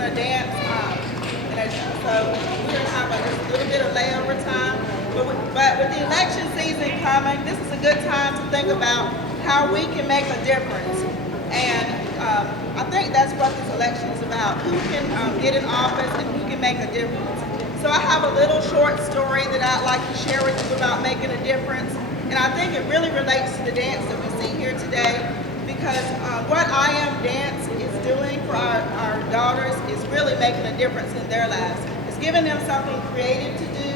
going to dance. So we're going to have just a little bit of layover time. But with the election season coming, this is a good time to think about how we can make a difference. And I think that's what this election is about. Who can get in office and who can make a difference. So I have a little short story that I'd like to share with you about making a difference. And I think it really relates to the dance that we see here today, because what I Am Dance is doing for our daughters is really making a difference in their lives. It's giving them something creative to do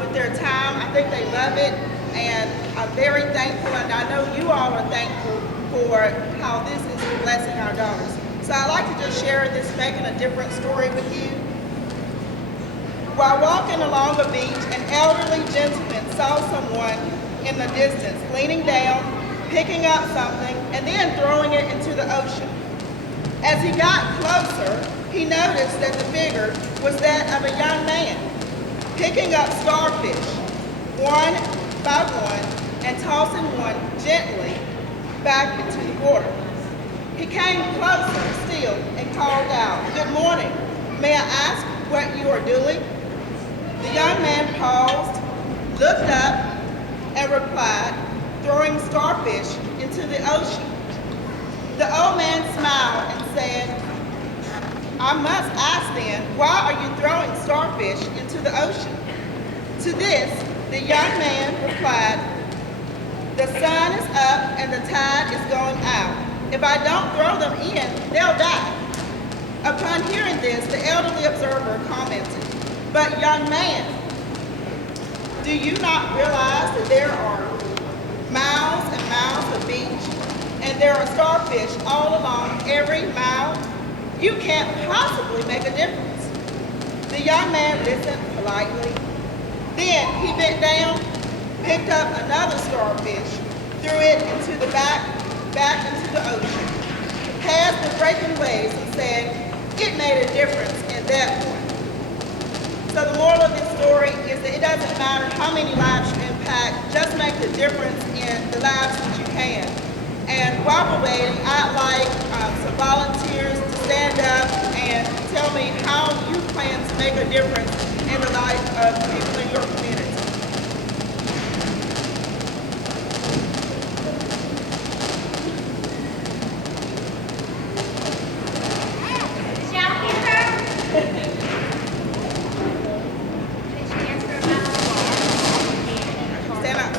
with their time. I think they love it, and I'm very thankful, and I know you all are thankful for how this is blessing our daughters. So I'd like to just share this making a difference story with you. While walking along a beach, an elderly gentleman saw someone in the distance leaning down, picking up something, and then throwing it into the ocean. As he got closer, he noticed that the figure was that of a young man, picking up starfish, one by one, and tossing one gently back into the water. He came closer still and called out, "Good morning. May I ask what you are doing?" The young man paused, looked up, and replied, "Throwing starfish into the ocean." The old man smiled and said, "I must ask then, why are you throwing starfish into the ocean?" To this, the young man replied, "The sun is up and the tide is going out. If I don't throw them in, they'll die." Upon hearing this, the elderly observer commented, "But young man, do you not realize that there are miles and miles of beach, and there are starfish all along every mile? You can't possibly make a difference." The young man listened politely. Then he bent down, picked up another starfish, threw it into the back into the ocean, passed the breaking waves, and said, "It made a difference in that point." So the moral of this story is that it doesn't matter how many lives you impact, just make the difference in the lives that you can. And while we're waiting, I'd like some volunteers to stand up and tell me how you plan to make a difference in the life of people in your community.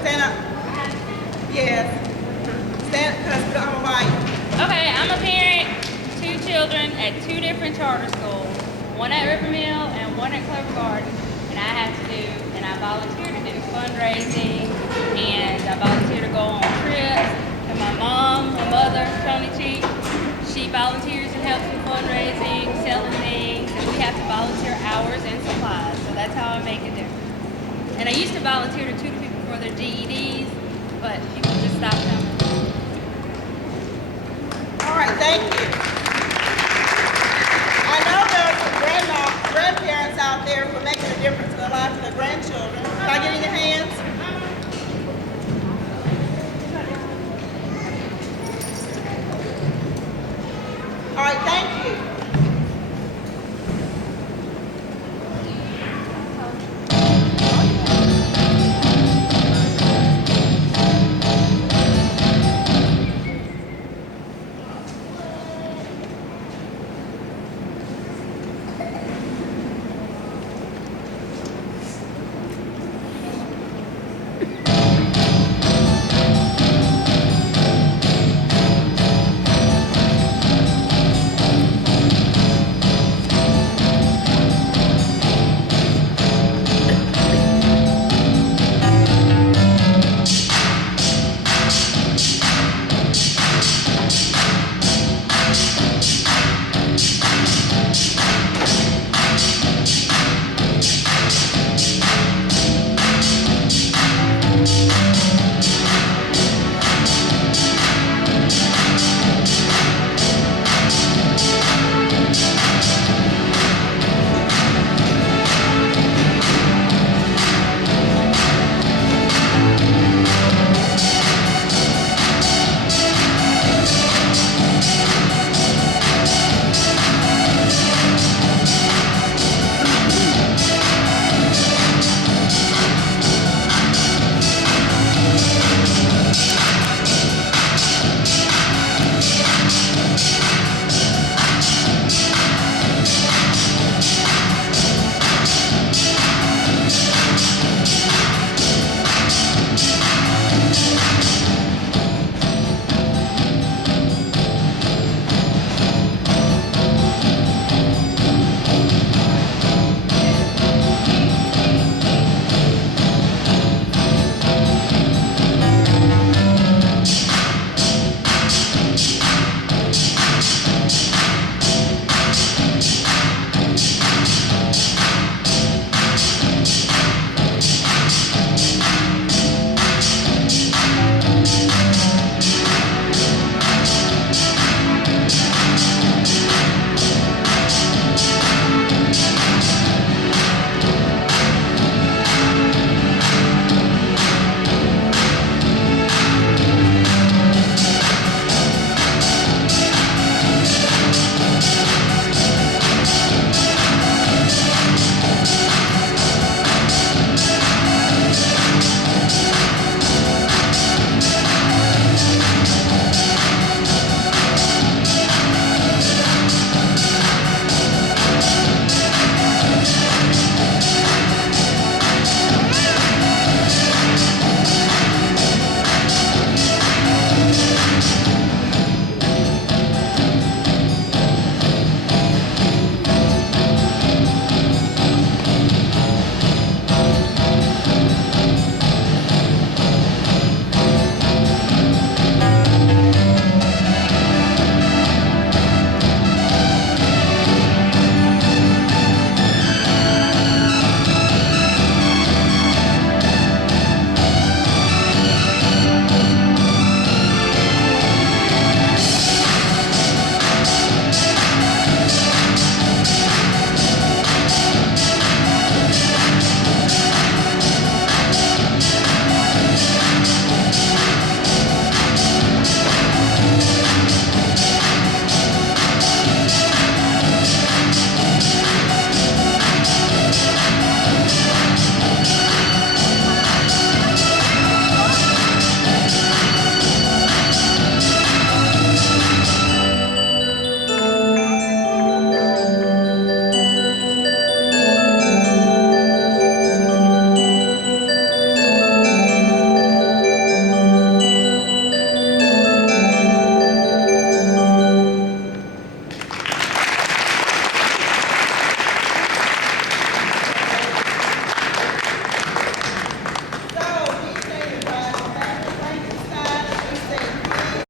Stand up. Yes. Stand up, because I'm a white. Okay, I'm a parent, 2 children at 2 different charter schools, one at Rivermill and one at Clover Garden, and I volunteer to do fundraising, and I volunteer to go on trips, and my mother, Tony Cheek, she volunteers and helps with fundraising, selling things, and we have to volunteer hours and supplies, so that's how I make a difference. And I used to volunteer to tutor people for their GEDs, but people just stopped coming. All right, thank you. I know there are some grandparents out there who are making a difference in the lives of their grandchildren.